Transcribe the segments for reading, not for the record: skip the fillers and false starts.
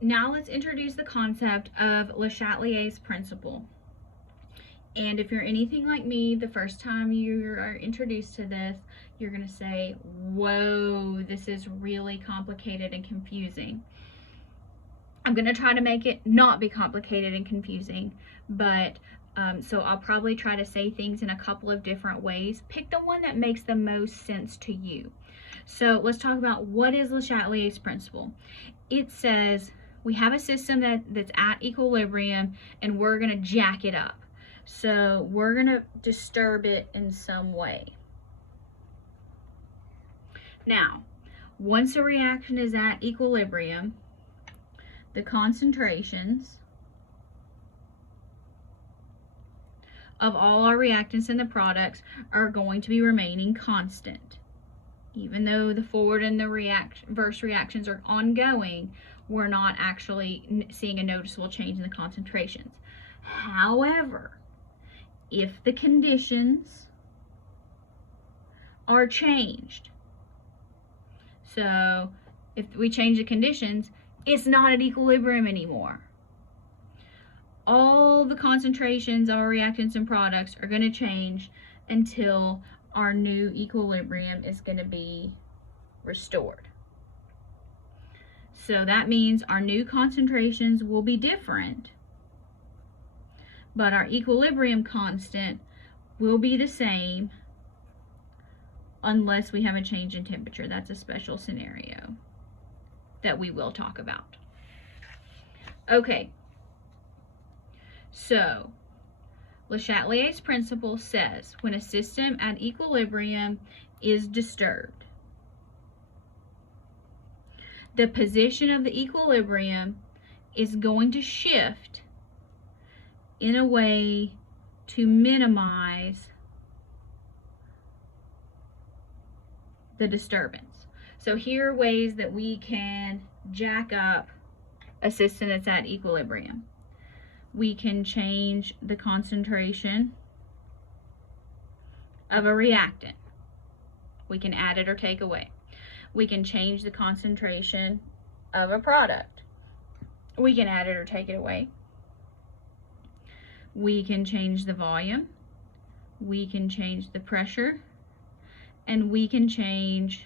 now let's introduce the concept of Le Chatelier's principle. And if you're anything like me, the first time you are introduced to this, you're going to say, whoa, this is really complicated and confusing. I'm going to try to make it not be complicated and confusing, but so I'll probably try to say things in a couple of different ways. Pick the one that makes the most sense to you. So let's talk about what is Le Chatelier's principle. It says we have a system that's at equilibrium and we're going to jack it up. So we're going to disturb it in some way. Now, once a reaction is at equilibrium, the concentrations of all our reactants and the products are going to be remaining constant. Even though the forward and the reverse reactions are ongoing, we're not actually seeing a noticeable change in the concentrations. However, if the conditions are changed, so if we change the conditions, it's not at equilibrium anymore. All the concentrations of our reactants and products are going to change until our new equilibrium is going to be restored. So that means our new concentrations will be different, but our equilibrium constant will be the same unless we have a change in temperature. That's a special scenario that we will talk about. Okay, so Le Chatelier's principle says when a system at equilibrium is disturbed, the position of the equilibrium is going to shift in a way to minimize the disturbance. So here are ways that we can jack up a system that's at equilibrium. We can change the concentration of a reactant. We can add it or take away. We can change the concentration of a product. We can add it or take it away. We can change the volume. We can change the pressure. And we can change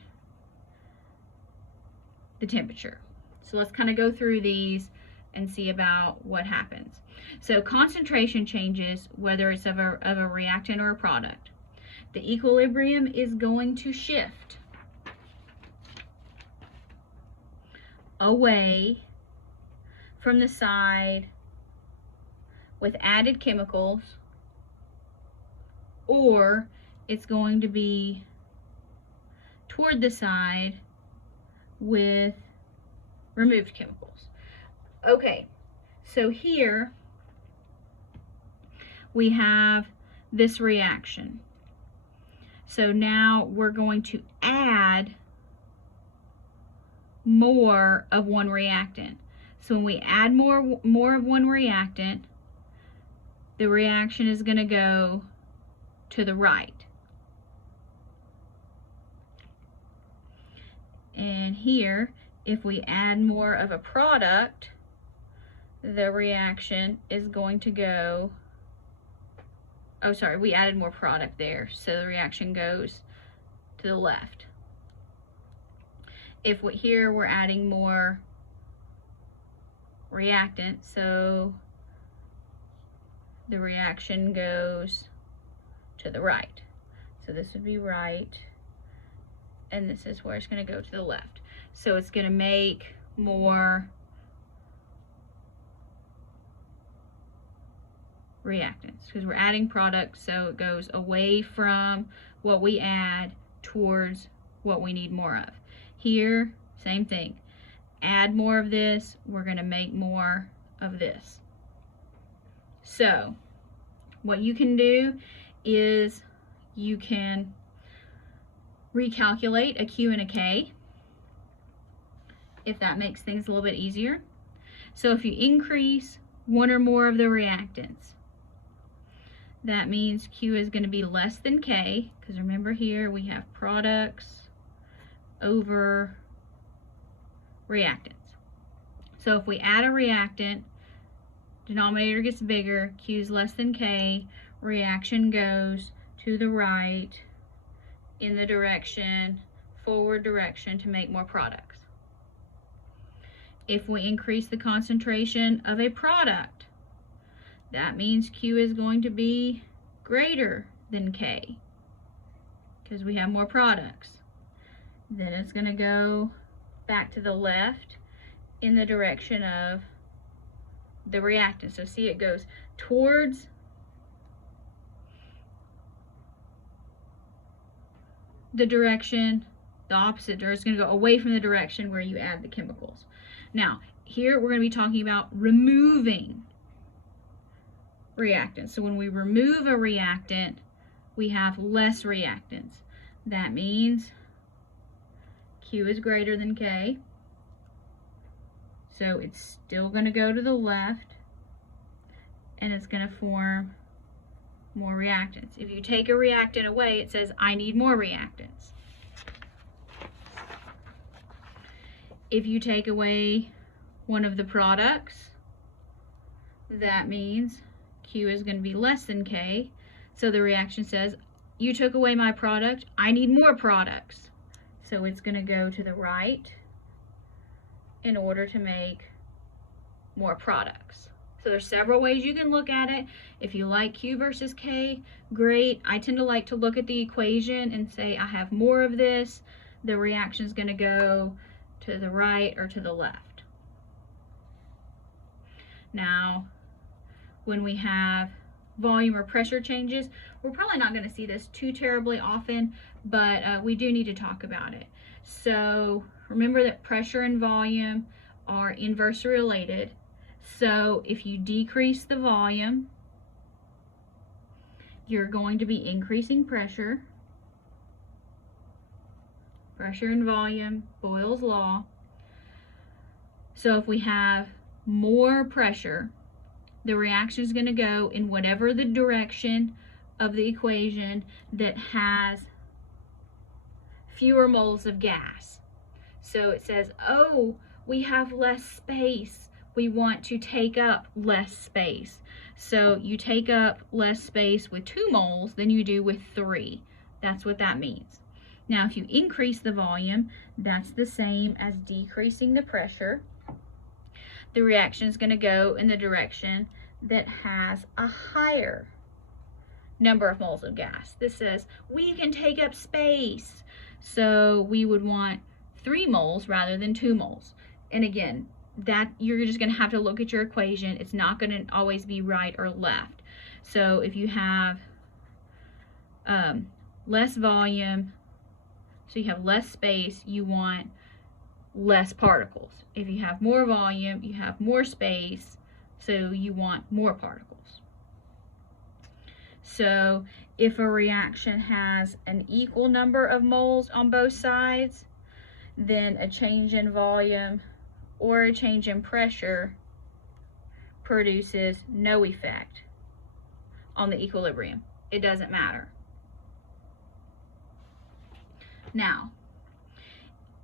the temperature. So let's kind of go through these and see about what happens. So concentration changes, whether it's of a reactant or a product. The equilibrium is going to shift away from the side with added chemicals, or it's going to be toward the side with removed chemicals. Okay, so here we have this reaction. So now we're going to add more of one reactant. So when we add more of one reactant, the reaction is going to go to the right. And here, if we add more of a product, the reaction is going to go, oh sorry, we added more product there, so the reaction goes to the left. If here we're adding more reactant, so the reaction goes to the right. So this would be right, and this is where it's going to go to the left. So it's going to make more reactants because we're adding product, so it goes away from what we add towards what we need more of. Here, same thing. Add more of this, we're going to make more of this. So what you can do is you can recalculate a Q and a K if that makes things a little bit easier. So if you increase one or more of the reactants, that means Q is going to be less than K, because remember here we have products over reactants. So if we add a reactant, denominator gets bigger, Q is less than K, reaction goes to the right in the direction, forward direction, to make more products. If we increase the concentration of a product, that means Q is going to be greater than K because we have more products. Then it's going to go back to the left in the direction of the reactant. So see, it goes towards the direction, the opposite direction. It's going to go away from the direction where you add the chemicals. Now, here we're going to be talking about removing reactants. So when we remove a reactant, we have less reactants. That means Q is greater than K. So it's still going to go to the left, and it's going to form more reactants. If you take a reactant away, it says, I need more reactants. If you take away one of the products, that means Q is going to be less than K. So the reaction says, you took away my product, I need more products. So it's going to go to the right in order to make more products. So there's several ways you can look at it. If you like Q versus K, great. I tend to like to look at the equation and say I have more of this. The reaction is going to go to the right or to the left. Now, when we have volume or pressure changes, we're probably not going to see this too terribly often, but we do need to talk about it. So remember that pressure and volume are inversely related. So if you decrease the volume, you're going to be increasing pressure. Pressure and volume, Boyle's law. So if we have more pressure, the reaction is going to go in whatever the direction of the equation that has fewer moles of gas. So it says, oh, we have less space. We want to take up less space. So you take up less space with 2 moles than you do with 3. That's what that means. Now, if you increase the volume, that's the same as decreasing the pressure. The reaction is going to go in the direction that has a higher number of moles of gas. This says we can take up space. So we would want 3 moles rather than 2 moles. And again, that you're just going to have to look at your equation. It's not going to always be right or left. So if you have less volume, so you have less space, you want less particles. If you have more volume, you have more space, so you want more particles. So if a reaction has an equal number of moles on both sides, then a change in volume or a change in pressure produces no effect on the equilibrium. It doesn't matter. Now,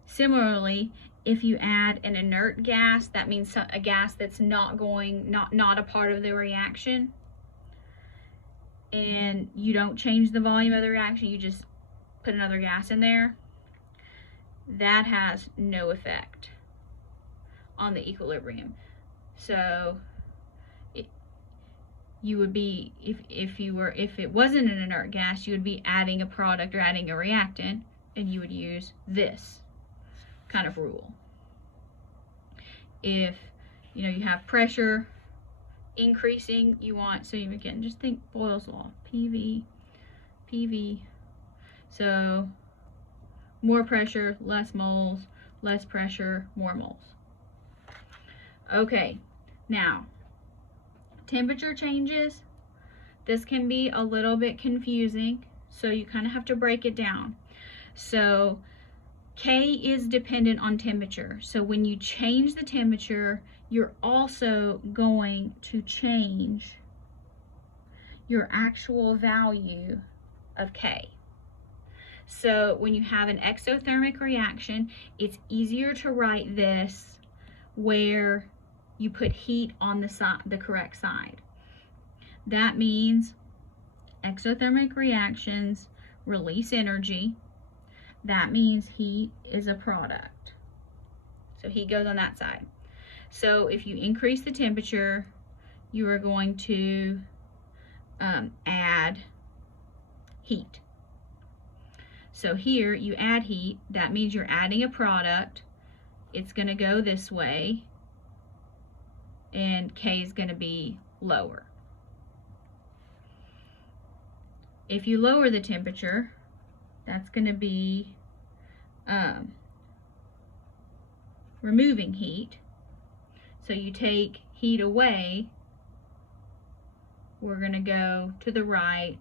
similarly, if you add an inert gas, that means a gas that's not a part of the reaction, and you don't change the volume of the reaction, you just put another gas in there, that has no effect on the equilibrium. So you would be, if it wasn't an inert gas, you would be adding a product or adding a reactant, and you would use this kind of rule. If you have pressure increasing, you want, so you again just think Boyle's law, PV. So more pressure, less moles, less pressure, more moles. Okay, now temperature changes. This can be a little bit confusing, so you kind of have to break it down. So K is dependent on temperature. So when you change the temperature, you're also going to change your actual value of K. So when you have an exothermic reaction, it's easier to write this where you put heat on the correct side. That means exothermic reactions release energy. That means heat is a product. So heat goes on that side. So if you increase the temperature, you are going to add heat. So here you add heat. That means you're adding a product. It's going to go this way, and K is going to be lower. If you lower the temperature, that's going to be removing heat. So you take heat away, we're going to go to the right,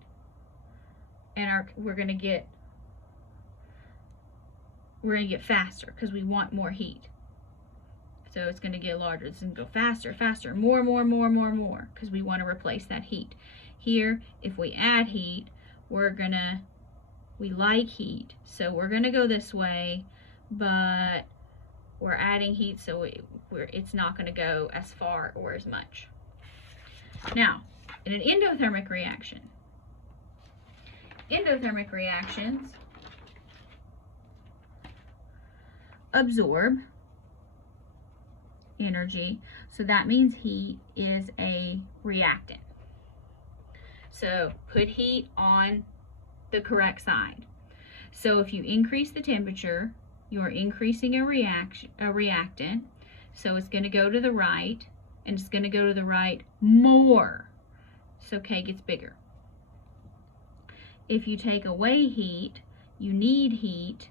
and we're going to get faster because we want more heat. So it's going to get larger. It's going to go faster, faster, more because we want to replace that heat. Here, if we add heat, we like heat, so we're going to go this way, but we're adding heat, so it's not going to go as far or as much. Now, in an endothermic reaction, endothermic reactions absorb energy, so that means heat is a reactant. So put heat on the correct side. So if you increase the temperature, you're increasing a reactant, so it's going to go to the right, and it's going to go to the right more, so K gets bigger. If you take away heat, you need heat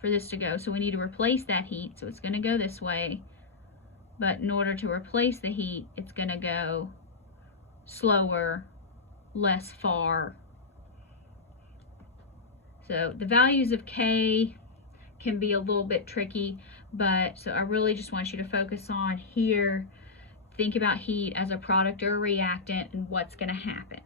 for this to go, so we need to replace that heat, so it's going to go this way, but in order to replace the heat, it's going to go slower, less far. So the values of K can be a little bit tricky, but so I really just want you to focus on here. Think about heat as a product or a reactant and what's going to happen.